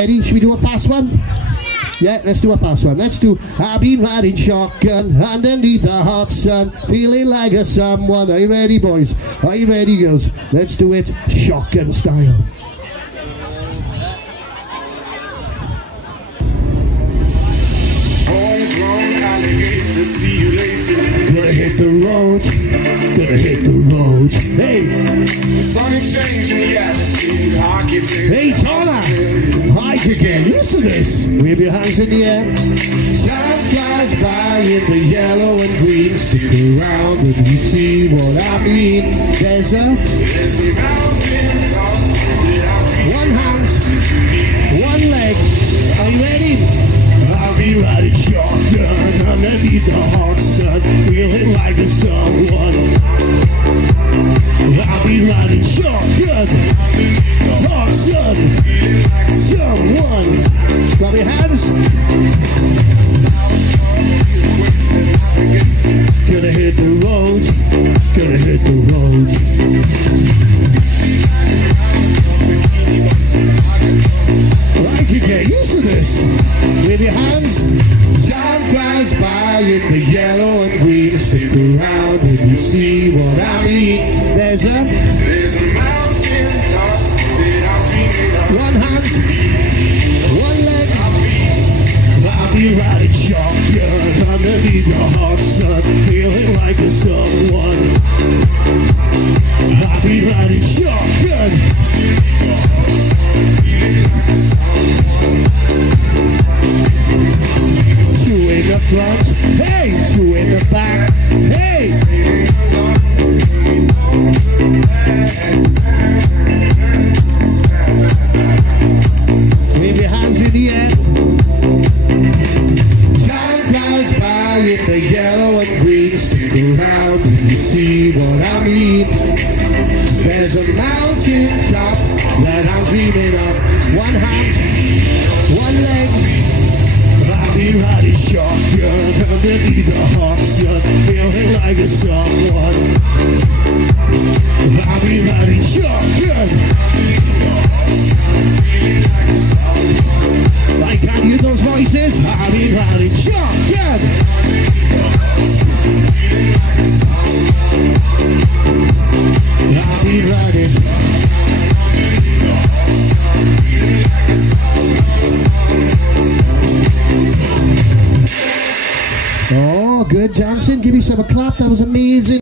Ready? Should we do a fast one? Yeah, let's do a fast one. Let's do I've been riding shotgun underneath the hot sun, feeling like a someone. Are you ready, boys? Are you ready, girls? Let's do it shotgun style. Homegrown alligator, see you later. Gonna hit the road, gonna hit the road. Hey! The sun is changing the atmosphere. Architect. Hey, Tana! Hike again. Listen to this. Wave your hands in the air. Time flies by in the yellow and green. Stick around and you see what I mean. There's a mountain top that I'll dream. one hand, one leg. Are you ready? I'll be riding shotgun underneath the hot sun, feeling like a someone. I'll be riding shotgun underneath the hot sun, someone. Clap your hands. Gonna hit the road, gonna hit the road. Like you get used to this. With your hands. Time flies by in the yellow and green. Stick around and you see what I mean. There's a mountain top that I'm dreaming of. one hand, one leg. I'll be riding shotgun underneath the hot sun, feeling like a someone. I'll be riding shotgun. Two in the front, hey, two in the back, hey. Wave your hands in the air. Time flies by in the yellow and green. Stick around and you see what I mean. There's a mountain top that I'm dreaming of. One hand, one leg. I'll be riding shotgun underneath the hot sun, feeling like a someone. I'll be riding shotgun. I can't hear those voices. I'll be riding shotgun. I'll be riding. Oh, good dancing. Give yourself a clap. That was amazing.